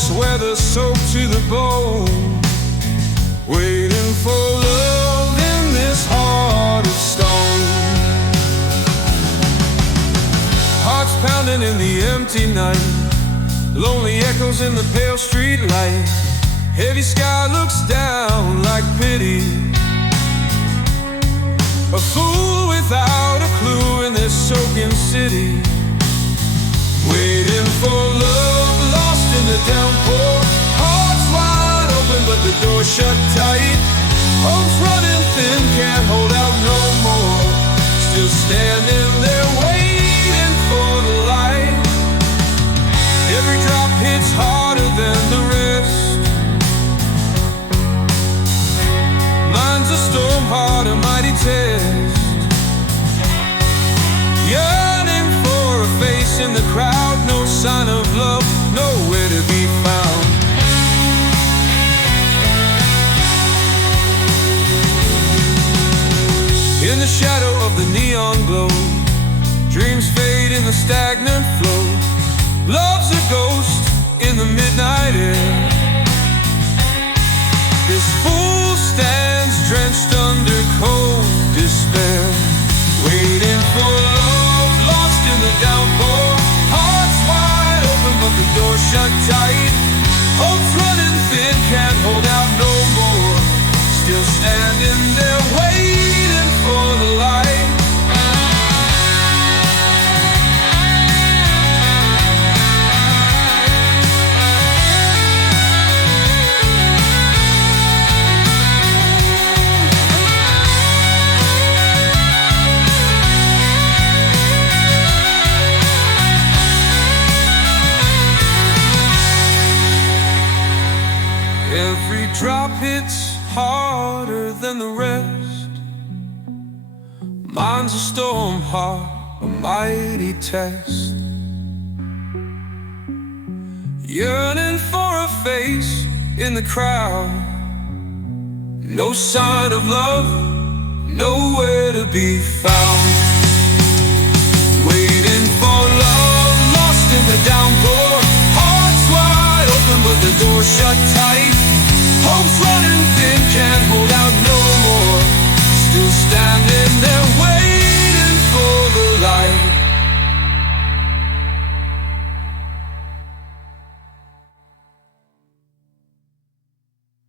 this weather soaked to the bone, waiting for love in this heart of stone. Hearts pounding in the empty night, lonely echoes in the pale street light. Heavy sky looks down like pity, a fool without a clue in this soaking city, waiting for love lost in the downpour. Hearts wide open but the door shut tight. Hope's running thin, can't hold out no more. Still standing there waiting for the light. Every drop hits harder than the rest. Mine's a storm heart, a mighty test. Yearning for a face in the crowd, no sign of love, nowhere to be found. In the shadow of the neon glow, dreams fade in the stagnant flow. Love's a ghost in the midnight air. This fool stands drenched under cold despair, waiting for love lost in the downpour. Hearts wide open but the door shut tight. Hope's running thin, can't hold out no more. Still standing there waiting for the light. Every drop hits harder than the rest. Mine's a storm heart, a mighty test. Yearning for a face in the crowd, no sign of love, nowhere to be found.